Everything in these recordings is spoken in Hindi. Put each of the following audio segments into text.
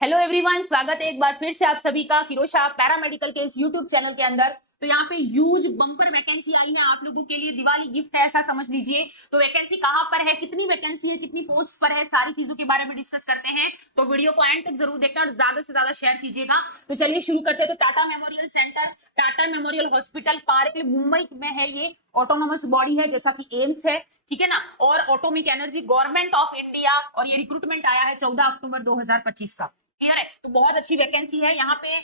हेलो एवरीवन, स्वागत है एक बार फिर से आप सभी का किरोशा पैरामेडिकल के इस यूट्यूब चैनल के अंदर। तो यहाँ पे ह्यूज बम्पर वैकेंसी आई है आप लोगों के लिए, दिवाली गिफ्ट है ऐसा समझ लीजिए। तो वैकेंसी कहाँ पर है, कितनी वैकेंसी है, कितनी पोस्ट पर है, सारी चीजों के बारे में डिस्कस करते हैं। तो वीडियो को एंड तक जरूर देखना और ज्यादा से ज्यादा शेयर कीजिएगा। तो चलिए शुरू करते हैं। तो Tata memorial centre, Tata memorial hospital park Mumbai में है। ये ऑटोनोमस बॉडी है जैसा कि एम्स है, ठीक है ना। और atomic energy government of India, और ये रिक्रूटमेंट आया है 14 अक्टूबर 2025 का। क्लियर है। तो बहुत अच्छी वैकेंसी है। यहाँ पे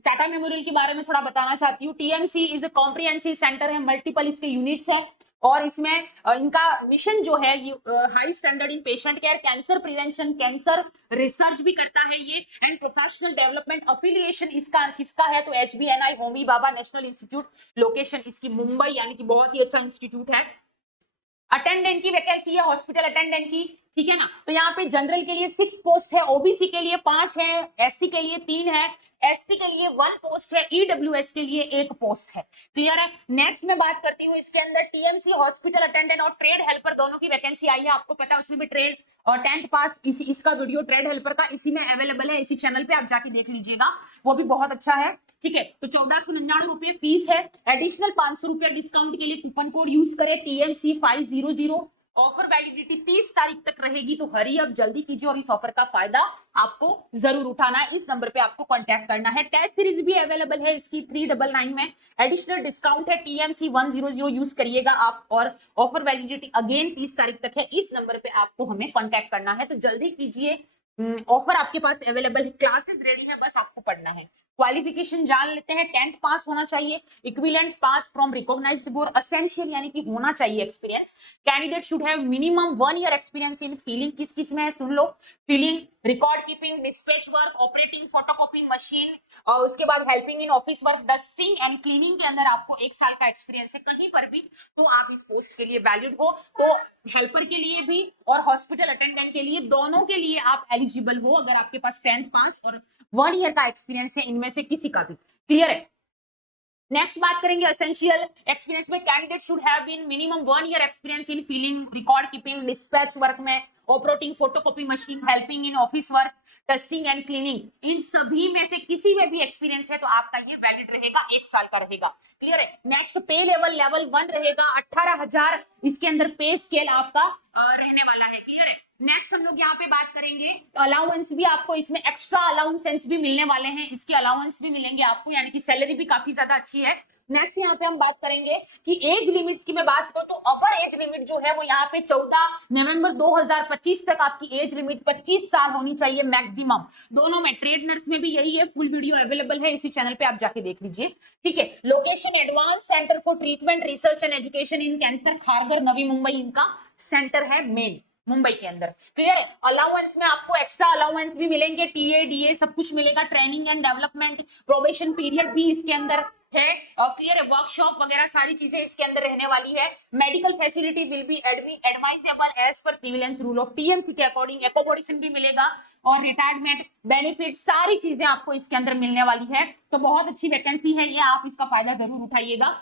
टाटा मेमोरियल के बारे में थोड़ा बताना चाहती हूँ। TMC is a comprehensive centre है, मल्टीपल इसके यूनिट्स है। और इसमें इनका मिशन जो है ये high standard in patient care, cancer prevention, cancer research भी करता है ये, एंड प्रोफेशनल डेवलपमेंट। अफिलिएशन इसका किसका है, तो HBNI Homi Bhabha national institute. Location इसकी मुंबई, यानी कि बहुत ही अच्छा इंस्टीट्यूट है। अटेंडेंट की वैकेंसी है, हॉस्पिटल अटेंडेंट की, ठीक है ना। तो यहाँ पे जनरल के लिए 6 पोस्ट है, ओबीसी के लिए 5 है, एससी के लिए 3 है, एसटी के लिए 1 पोस्ट है, ईडब्ल्यूएस के लिए 1 पोस्ट है। क्लियर है। नेक्स्ट मैं बात करती हूँ इसके अंदर टीएमसी हॉस्पिटल अटेंडेंट और ट्रेड हेल्पर दोनों की वैकेंसी आई है। आपको पता है उसमें भी ट्रेड और 10th पास, इसका वीडियो ट्रेड हेल्पर का इसी में अवेलेबल है, इसी चैनल पे आप जाके देख लीजिएगा, वो भी बहुत अच्छा है। ठीक है। तो 1499 रुपए फीस है। एडिशनल 500 रुपया डिस्काउंट के लिए कूपन कोड यूज करें, TMC 500। ऑफर वैलिडिटी 30 तारीख तक रहेगी। तो हरी अब जल्दी कीजिए और इस ऑफर का फायदा आपको जरूर उठाना है। इस नंबर पे आपको कांटेक्ट करना है। टेस्ट सीरीज भी अवेलेबल है इसकी 399 में। एडिशनल डिस्काउंट है, TMC 100 यूज करिएगा आप, और ऑफर वैलिडिटी अगेन 30 तारीख तक है। इस नंबर पे आपको हमें कांटेक्ट करना है, तो जल्दी कीजिए। ऑफर आपके पास अवेलेबल है, क्लासेस रेडी है, बस आपको पढ़ना है। क्वालिफिकेशन जान लेते हैं। 10th पास होना चाहिए, equivalent pass from recognised board, essential यानी कि होना चाहिए experience. Candidate should have minimum 1 year experience in filing. किस किस में है सुन लो, filing, record keeping, dispatch work, operating photocopy machine, और उसके बाद helping in office work, dusting and cleaning के अंदर आपको 1 साल का एक्सपीरियंस है कहीं पर भी, तो आप इस पोस्ट के लिए वैलिड हो। तो हेल्पर के लिए भी और हॉस्पिटल अटेंडेंट के लिए, दोनों के लिए आप एलिजिबल हो अगर आपके पास 10th पास और 1 ईयर का एक्सपीरियंस है इनमें से किसी का भी। क्लियर है। नेक्स्ट बात करेंगे एसेंशियल एक्सपीरियंस में। Candidate should have been minimum 1 year experience in filing, record keeping, dispatch work में, operating photocopy machine, helping in office work, dusting and cleaning, इन सभी में से किसी में भी एक्सपीरियंस है तो आपका ये वैलिड रहेगा, 1 साल का रहेगा। क्लियर है। नेक्स्ट पे लेवल लेवल 1 रहेगा, 18,000 इसके अंदर पे स्केल आपका रहने वाला है। क्लियर है। नेक्स्ट हम लोग यहाँ पे बात करेंगे अलाउंस भी, आपको इसमें एक्स्ट्रा अलाउंसेंस भी मिलने वाले हैं, इसके अलाउंस भी मिलेंगे आपको, यानी कि सैलरी भी काफी ज्यादा अच्छी है। नेक्स्ट यहाँ पे हम बात करेंगे कि एज लिमिट्स की मैं बात करूं तो अपर एज लिमिट जो है वो यहाँ पे 14 नवंबर 2025 तक आपकी एज लिमिट 25 साल होनी चाहिए मैक्सिमम। दोनों में, ट्रेड नर्स में भी यही है। फुल वीडियो अवेलेबल है इसी चैनल पे, आप जाके देख लीजिए। ठीक है। Location advance centre for treatment research and education in cancer, Kharghar Navi Mumbai इनका सेंटर है मेन, मुंबई के अंदर। क्लियर है। अलाउंस में आपको एक्स्ट्रा अलाउंस भी मिलेंगे, TADA सब कुछ मिलेगा। Training and development, probation period भी इसके अंदर है। क्लियर है। वर्कशॉप वगैरह सारी चीजें इसके अंदर रहने वाली है। Medical facility will be advisable as per prevalence rule of TMC के अकॉर्डिंग। एकोमोडेशन भी मिलेगा और रिटायरमेंट बेनिफिट, सारी चीजें आपको इसके अंदर मिलने वाली है। तो बहुत अच्छी वैकेंसी है ये, आप इसका फायदा जरूर उठाइएगा।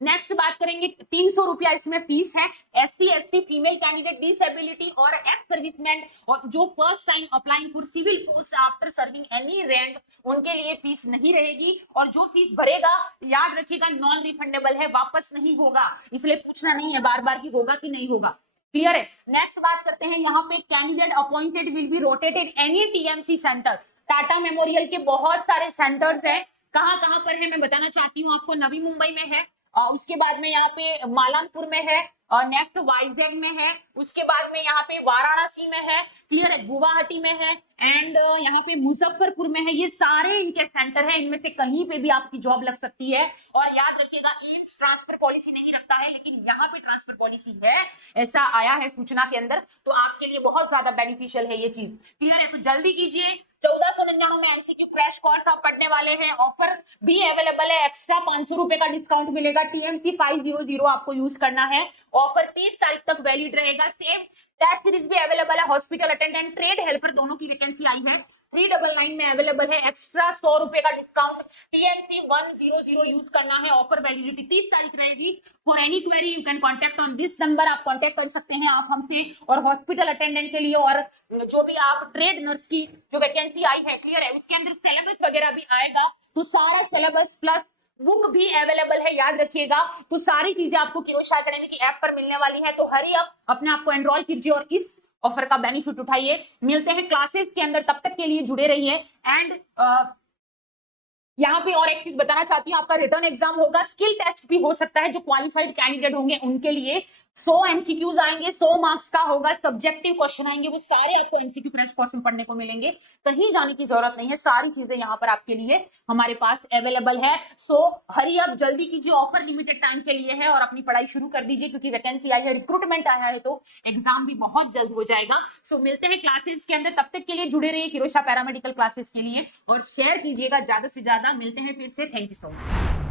नेक्स्ट बात करेंगे, 300 रुपया इसमें फीस है। SC ST female candidate, disability और एक्स सर्विसमैन, और जो first time applying for civil post after serving any rank, उनके लिए फीस नहीं रहेगी। और जो फीस भरेगा याद रखिएगा नॉन रिफंडेबल है, वापस नहीं होगा, इसलिए पूछना नहीं है बार बार कि होगा कि नहीं होगा। क्लियर है। नेक्स्ट बात करते हैं यहाँ पे, candidate appointed will be rotated any TMC centre. Tata memorial के बहुत सारे सेंटर्स हैं, कहां कहां पर है मैं बताना चाहती हूँ आपको। नवी मुंबई में है, उसके बाद में यहाँ पे मालानपुर में है, और नेक्स्ट वाइजैग में है, उसके बाद में यहाँ पे वाराणसी में है, क्लियर है, गुवाहाटी में है, एंड यहाँ पे मुजफ्फरपुर में है। ये सारे इनके सेंटर है, इनमें से कहीं पे भी आपकी जॉब लग सकती है। और याद रखिएगा एम्स ट्रांसफर पॉलिसी नहीं रखता है, लेकिन यहाँ पे ट्रांसफर पॉलिसी है, ऐसा आया है सूचना के अंदर, तो आपके लिए बहुत ज्यादा बेनिफिशियल है ये चीज। क्लियर है। तो जल्दी कीजिए। 1499 में MCQ क्रैश कोर्स आप पढ़ने वाले हैं। ऑफर भी अवेलेबल है, एक्स्ट्रा 500 रुपए का डिस्काउंट मिलेगा। TMC 500 आपको यूज करना है। ऑफर 30 तारीख तक वैलिड रहेगा। सेम टेस्ट सीरीज भी अवेलेबल है। हॉस्पिटल अटेंडेंट, ट्रेड हेल्पर दोनों की वैकेंसी आई है। 399 में अवेलेबल है, एक्स्ट्रा 100 रुपए का डिस्काउंट, TNC 100 यूज करना है, ऑफर वैलिडिटी 30 तारीख रहेगी। For any query you can contact on this number, आप कॉन्टेक्ट कर सकते हैं आप हमसे। और हॉस्पिटल अटेंडेंट के लिए और जो भी आप ट्रेड नर्स की जो वैकेंसी आई है, क्लियर है, उसके अंदर सिलेबस वगैरह भी आएगा, तो सारा सिलेबस प्लस बुक भी अवेलेबल है, याद रखिएगा। तो सारी चीजें आपको किरोशा एकेडमी की ऐप पर मिलने वाली है, तो हरी अप अपने आप को एनरोल कीजिए और इस ऑफर का बेनिफिट उठाइए। मिलते हैं क्लासेस के अंदर, तब तक के लिए जुड़े रहिए। एंड यहाँ पे और एक चीज बताना चाहती हूँ, आपका रिटर्न एग्जाम होगा, स्किल टेस्ट भी हो सकता है, जो क्वालिफाइड कैंडिडेट होंगे उनके लिए 100 एमसीक्यूज आएंगे, 100 मार्क्स का होगा, सब्जेक्टिव क्वेश्चन आएंगे, वो सारे आपको एमसीक्यू क्रैश कोर्स में पढ़ने को मिलेंगे, कहीं जाने की जरूरत नहीं है, सारी चीजें यहाँ पर आपके लिए हमारे पास अवेलेबल है। सो हरी अप, जल्दी कीजिए, ऑफर लिमिटेड टाइम के लिए है, और अपनी पढ़ाई शुरू कर दीजिए, क्योंकि वैकेंसी आई है, रिक्रूटमेंट आया है, तो एग्जाम भी बहुत जल्द हो जाएगा। सो मिलते हैं क्लासेस के अंदर, तब तक के लिए जुड़े रहिए किरोशा पैरामेडिकल क्लासेस के लिए, और शेयर कीजिएगा ज्यादा से ज्यादा। मिलते हैं फिर से, थैंक यू सो मच।